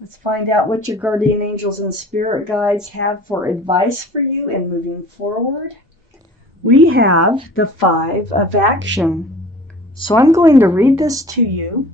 Let's find out what your guardian angels and spirit guides have for advice for you in moving forward. We have the Five of Action. So I'm going to read this to you.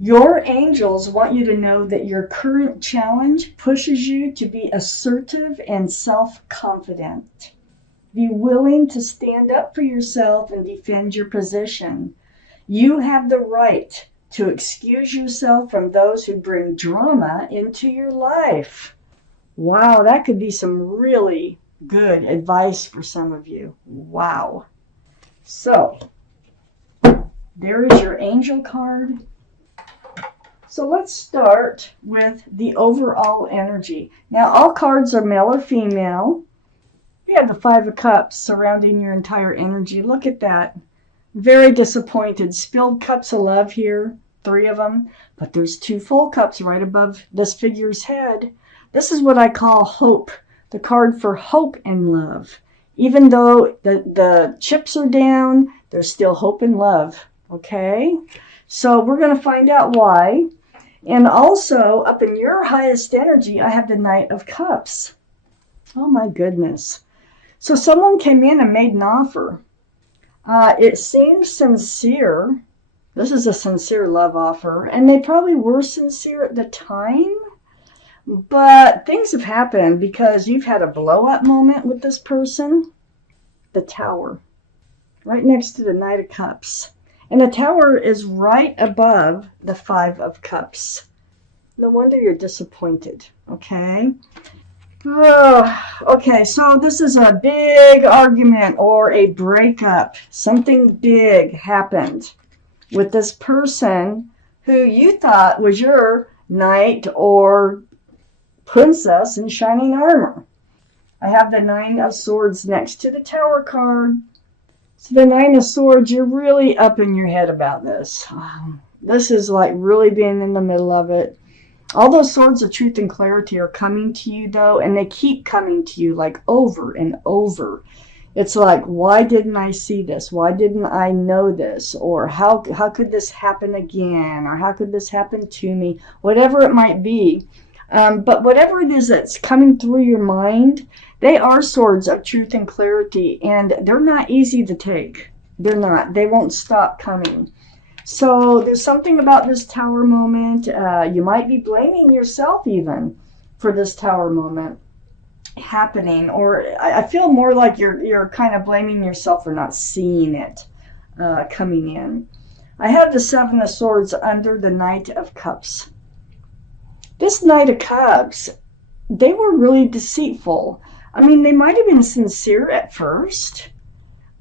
Your angels want you to know that your current challenge pushes you to be assertive and self-confident. Be willing to stand up for yourself and defend your position. You have the right to excuse yourself from those who bring drama into your life. Wow, that could be some really good advice for some of you. Wow. So, there is your angel card. So let's start with the overall energy. Now, all cards are male or female. You have the Five of Cups surrounding your entire energy. Look at that. Very disappointed. Spilled cups of love here. 3 of them. But there's 2 full cups right above this figure's head. This is what I call hope. The card for hope and love. Even though the chips are down, there's still hope and love. Okay? So we're going to find out why. And also, up in your highest energy, I have the Knight of Cups. Oh my goodness. So someone came in and made an offer. It seems sincere. This is a sincere love offer. And they probably were sincere at the time. But things have happened because you've had a blow-up moment with this person. The Tower. Right next to the Knight of Cups. And the Tower is right above the Five of Cups. No wonder you're disappointed. Okay? Okay, so this is a big argument or a breakup. Something big happened with this person who you thought was your knight or princess in shining armor. I have the Nine of Swords next to the Tower card. So the Nine of Swords, you're really up in your head about this. This is like really being in the middle of it. All those swords of truth and clarity are coming to you, though, and they keep coming to you like over and over. It's like, why didn't I see this? Why didn't I know this? Or how could this happen again? Or how could this happen to me? Whatever it might be. But whatever it is that's coming through your mind, they are swords of truth and clarity, and they're not easy to take. They're not. They won't stop coming. So there's something about this Tower moment. You might be blaming yourself even for this Tower moment happening, or I feel more like you're kind of blaming yourself for not seeing it coming in. I have the Seven of Swords under the Knight of Cups. This Knight of Cups, they were really deceitful. I mean, they might have been sincere at first,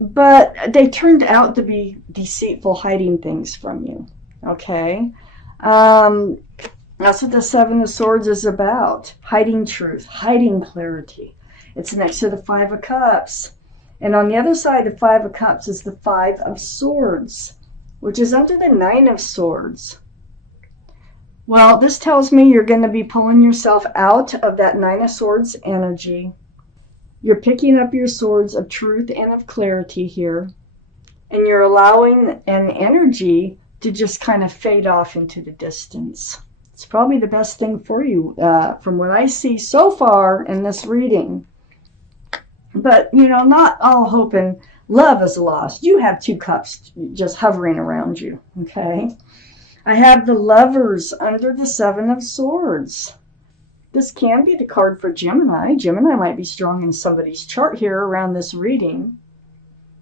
but they turned out to be deceitful, hiding things from you. Okay? That's what the Seven of Swords is about. Hiding truth, hiding clarity. It's next to the Five of Cups. And on the other side of the Five of Cups is the Five of Swords, which is under the Nine of Swords. Well, this tells me you're going to be pulling yourself out of that Nine of Swords energy. You're picking up your swords of truth and of clarity here. And you're allowing an energy to just kind of fade off into the distance. It's probably the best thing for you from what I see so far in this reading. But, you know, not all hope and love is lost. You have 2 cups just hovering around you, okay? I have the Lovers under the Seven of Swords. This can be the card for Gemini. Gemini might be strong in somebody's chart here around this reading.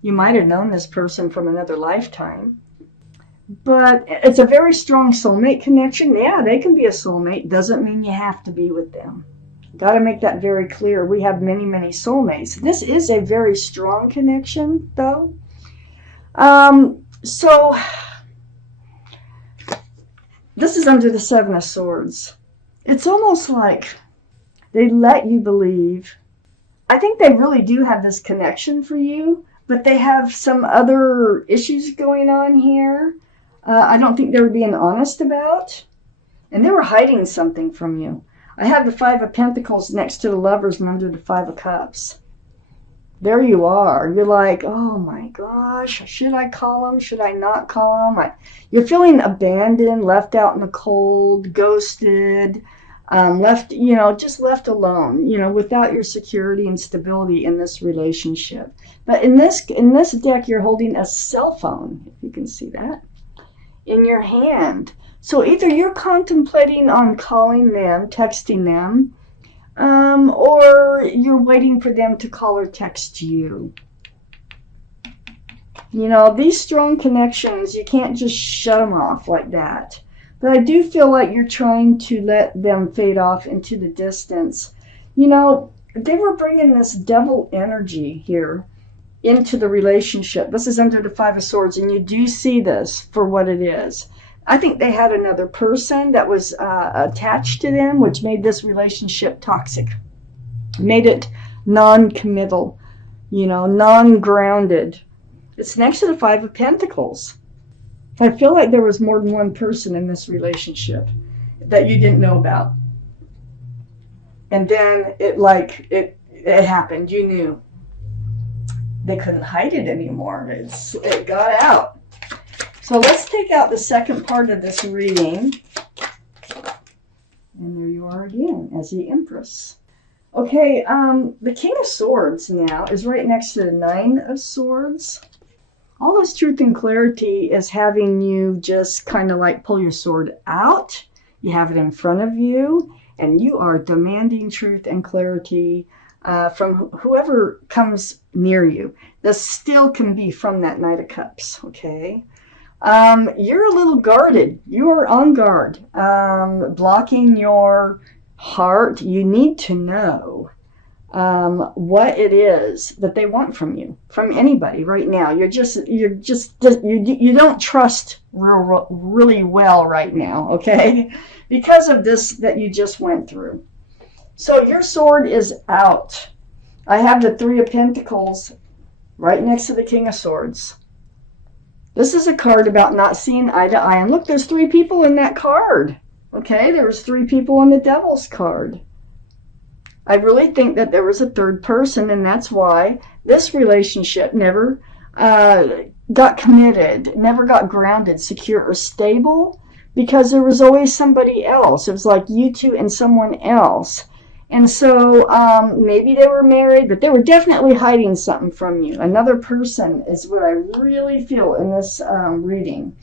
You might have known this person from another lifetime. But it's a very strong soulmate connection. Yeah, they can be a soulmate. Doesn't mean you have to be with them. Got to make that very clear. We have many, many soulmates. This is a very strong connection, though. So this is under the Seven of Swords. It's almost like they let you believe. I think they really do have this connection for you, but they have some other issues going on here. I don't think they were being honest about. And they were hiding something from you. I have the Five of Pentacles next to the Lovers and under the Five of Cups. there you are. You're like, oh my gosh, should I call him? Should I not call him? You're feeling abandoned, left out in the cold, ghosted, left, just left alone, without your security and stability in this relationship. But in this deck, you're holding a cell phone, if you can see that, in your hand. So either you're contemplating on calling them, texting them, or you're waiting for them to call or text you. These strong connections, you can't just shut them off like that. But I do feel like you're trying to let them fade off into the distance. They were bringing this devil energy here into the relationship. This is under the Five of Swords, and you do see this for what it is. I think they had another person that was attached to them, which made this relationship toxic. Made it non-committal, non-grounded. It's next to the Five of Pentacles. I feel like there was more than one person in this relationship that you didn't know about. And then it happened. You knew. They couldn't hide it anymore. It got out. So let's take out the second part of this reading. And there you are again as the Empress. Okay, the King of Swords now is right next to the Nine of Swords. All this truth and clarity is having you just kind of like pull your sword out. You have it in front of you, and you are demanding truth and clarity from whoever comes near you. This still can be from that Knight of Cups, okay? You're a little guarded. You are on guard, blocking your heart. You need to know what it is that they want from you, from anybody right now. You don't trust really well right now, okay? Because of this that you just went through. So your sword is out. I have the Three of Pentacles right next to the King of Swords. This is a card about not seeing eye to eye. And look, there's three people in that card. Okay, there was three people on the Devil's card. I really think that there was a third person, and that's why this relationship never got committed, never got grounded, secure, or stable, because there was always somebody else. It was like you two and someone else. And so maybe they were married, but they were definitely hiding something from you. Another person is what I really feel in this reading.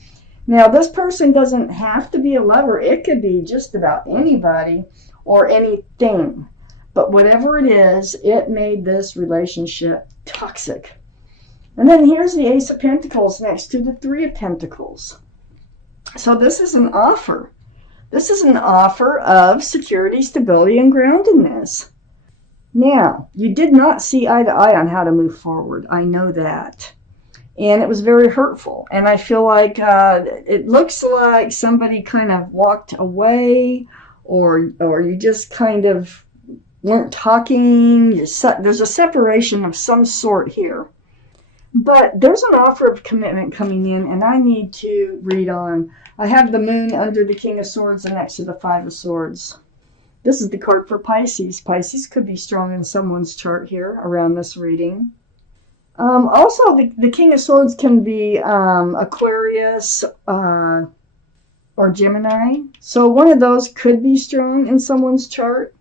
Now, this person doesn't have to be a lover. It could be just about anybody or anything. But whatever it is, it made this relationship toxic. And then here's the Ace of Pentacles next to the Three of Pentacles. So this is an offer. This is an offer of security, stability, and groundedness. Now, you did not see eye to eye on how to move forward. I know that. And it was very hurtful. And I feel like it looks like somebody kind of walked away, or you just kind of weren't talking. There's a separation of some sort here. But there's an offer of commitment coming in, and I need to read on. I have the Moon under the King of Swords and next to the Five of Swords. This is the card for Pisces. Pisces could be strong in someone's chart here around this reading. Also, the King of Swords can be Aquarius or Gemini. So one of those could be strong in someone's chart.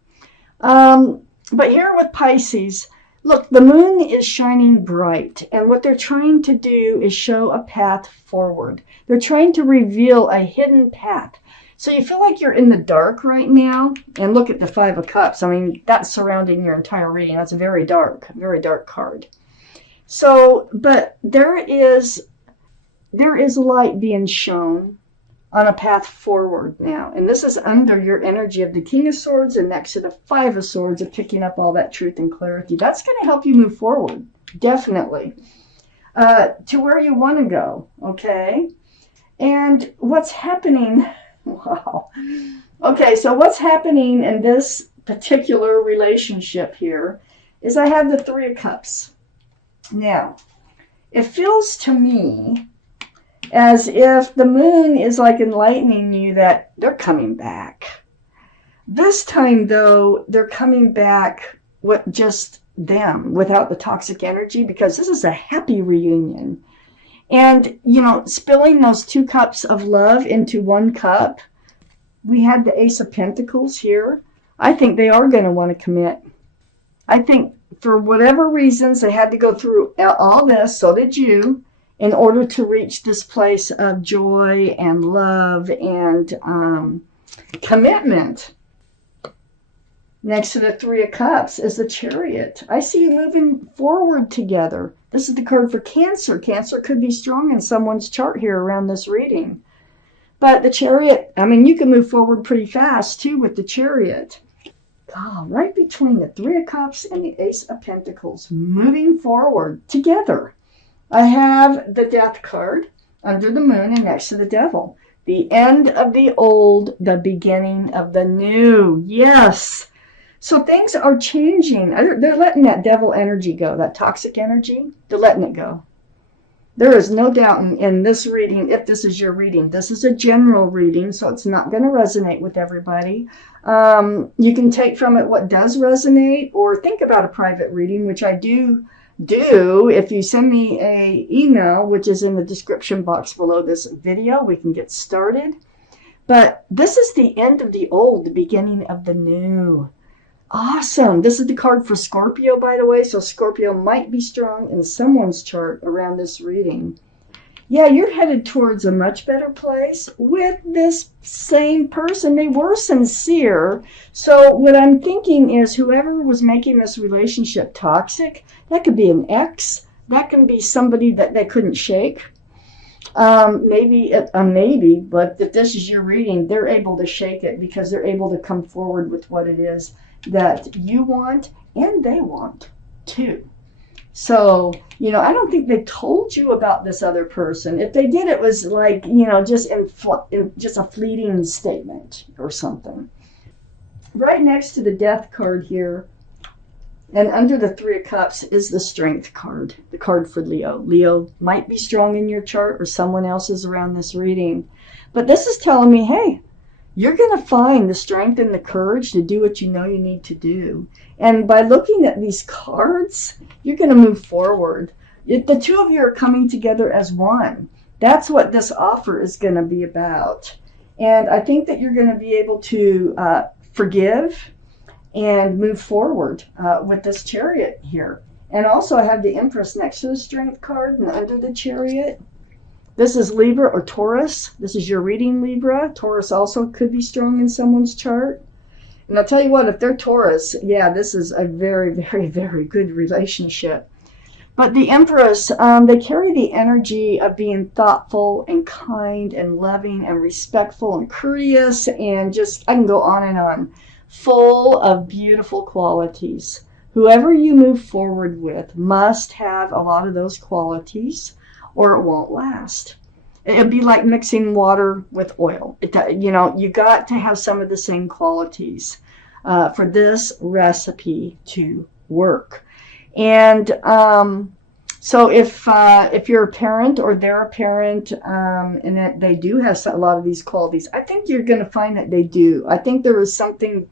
But here with Pisces, look, the moon is shining bright, and what they're trying to do is show a path forward. They're trying to reveal a hidden path. So you feel like you're in the dark right now, and look at the Five of Cups. I mean, that's surrounding your entire reading. That's a very dark card. So, but there is light being shown on a path forward now. And this is under your energy of the King of Swords and next to the Five of Swords of picking up all that truth and clarity. That's going to help you move forward, definitely, to where you want to go, okay? And what's happening, wow. Okay, so what's happening in this particular relationship here is I have the Three of Cups. Now, it feels to me as if the moon is like enlightening you that they're coming back. This time, though, they're coming back with just them without the toxic energy, because this is a happy reunion. And, spilling those 2 cups of love into 1 cup, we had the Ace of Pentacles here. I think they are going to want to commit. I think for whatever reasons they had to go through all this, so did you, in order to reach this place of joy and love and commitment. Next to the 3 of Cups is the Chariot. I see you moving forward together. This is the card for Cancer. Cancer could be strong in someone's chart here around this reading. But the Chariot, you can move forward pretty fast too with the Chariot. Right between the 3 of Cups and the Ace of Pentacles, moving forward together. I have the Death card under the Moon and next to the Devil. The end of the old, the beginning of the new. Yes. So things are changing. They're letting that devil energy go, that toxic energy. They're letting it go. There is no doubt in this reading, if this is your reading, this is a general reading, so it's not going to resonate with everybody. You can take from it what does resonate, or think about a private reading, which I do if you send me a email, which is in the description box below this video. We can get started. But this is the end of the old, the beginning of the new. Awesome. This is the card for Scorpio, by the way. So Scorpio might be strong in someone's chart around this reading. Yeah, you're headed towards a much better place with this same person. They were sincere. So what I'm thinking is whoever was making this relationship toxic, that could be an ex. That can be somebody that they couldn't shake. Maybe, but if this is your reading, they're able to shake it because they're able to come forward with what it is that you want and they want too. So, I don't think they told you about this other person. If they did, it was like, just a fleeting statement or something. Right next to the Death card here, and under the 3 of Cups is the Strength card, the card for Leo. Leo might be strong in your chart or someone else's around this reading. But this is telling me, hey, you're going to find the strength and the courage to do what you know you need to do. And by looking at these cards, you're going to move forward. The 2 of you are coming together as one. That's what this offer is going to be about. And I think that you're going to be able to forgive and move forward with this Chariot here. And also I have the Empress next to the Strength card and under the Chariot. This is Libra or Taurus. This is your reading, Libra. Taurus also could be strong in someone's chart. And I'll tell you what, if they're Taurus, yeah, this is a very, very, very good relationship. But the Empress, they carry the energy of being thoughtful and kind and loving and respectful and courteous and just, I can go on and on, full of beautiful qualities. Whoever you move forward with must have a lot of those qualities, or it won't last. It'd be like mixing water with oil. You got to have some of the same qualities for this recipe to work. And so if you're a parent or they're a parent and that they do have a lot of these qualities, I think you're going to find that they do. I think there was something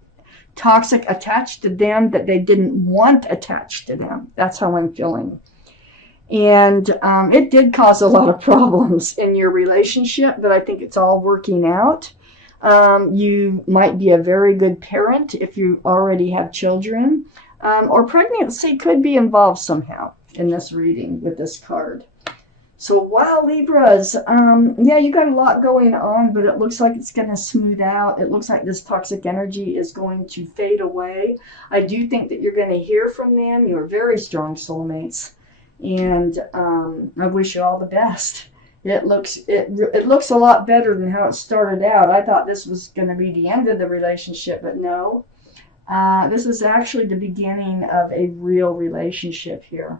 toxic attached to them that they didn't want attached to them. That's how I'm feeling. And it did cause a lot of problems in your relationship, but I think it's all working out. You might be a very good parent if you already have children, or pregnancy could be involved somehow in this reading with this card. So wow, Libras, yeah, you got a lot going on, but it looks like it's going to smooth out. It looks like this toxic energy is going to fade away. I do think that you're going to hear from them. You're very strong soulmates. And I wish you all the best. It looks a lot better than how it started out. I thought this was going to be the end of the relationship, but no. This is actually the beginning of a real relationship here.